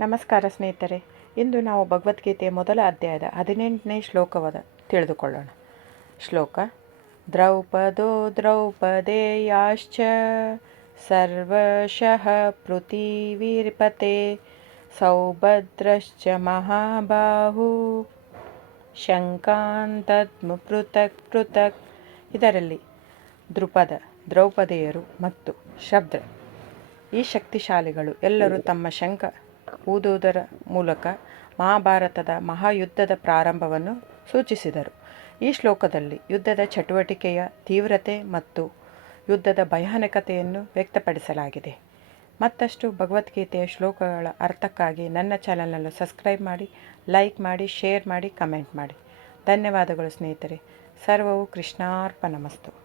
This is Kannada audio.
ನಮಸ್ಕಾರ ಸ್ನೇಹಿತರೆ, ಇಂದು ನಾವು ಭಗವದ್ಗೀತೆಯ ಮೊದಲ ಅಧ್ಯಾಯದ ಹದಿನೆಂಟನೇ ಶ್ಲೋಕವಾದ ತಿಳಿದುಕೊಳ್ಳೋಣ. ಶ್ಲೋಕ, ದ್ರೌಪದೋ ದ್ರೌಪದೇಯಾಶ್ಚ, ಸರ್ವಶಃ ಪೃಥಿವೀರ್ಪತೆ, ಸೌಭದ್ರಶ್ಚ ಮಹಾಬಾಹು ಶಂಕಾಂತದ್ಮ ಪೃಥಕ್ ಪೃಥಕ್. ಇದರಲ್ಲಿ ದೃಪದ ದ್ರೌಪದಿಯರು ಮತ್ತು ಶಬ್ದ. ಈ ಶಕ್ತಿಶಾಲಿಗಳು ಎಲ್ಲರೂ ತಮ್ಮ ಶಂಕ ಊದುವುದರ ಮೂಲಕ ಮಹಾಭಾರತದ ಮಹಾಯುದ್ಧದ ಪ್ರಾರಂಭವನ್ನು ಸೂಚಿಸಿದರು. ಈ ಶ್ಲೋಕದಲ್ಲಿ ಯುದ್ಧದ ಚಟುವಟಿಕೆಯ ತೀವ್ರತೆ ಮತ್ತು ಯುದ್ಧದ ಭಯಾನಕತೆಯನ್ನು ವ್ಯಕ್ತಪಡಿಸಲಾಗಿದೆ. ಮತ್ತಷ್ಟು ಭಗವದ್ಗೀತೆಯ ಶ್ಲೋಕಗಳ ಅರ್ಥಕ್ಕಾಗಿ ನನ್ನ ಚಾನಲನ್ನು ಸಬ್ಸ್ಕ್ರೈಬ್ ಮಾಡಿ, ಲೈಕ್ ಮಾಡಿ, ಶೇರ್ ಮಾಡಿ, ಕಮೆಂಟ್ ಮಾಡಿ. ಧನ್ಯವಾದಗಳು ಸ್ನೇಹಿತರೆ. ಸರ್ವವು ಕೃಷ್ಣಾರ್ಪಣಮಸ್ತು.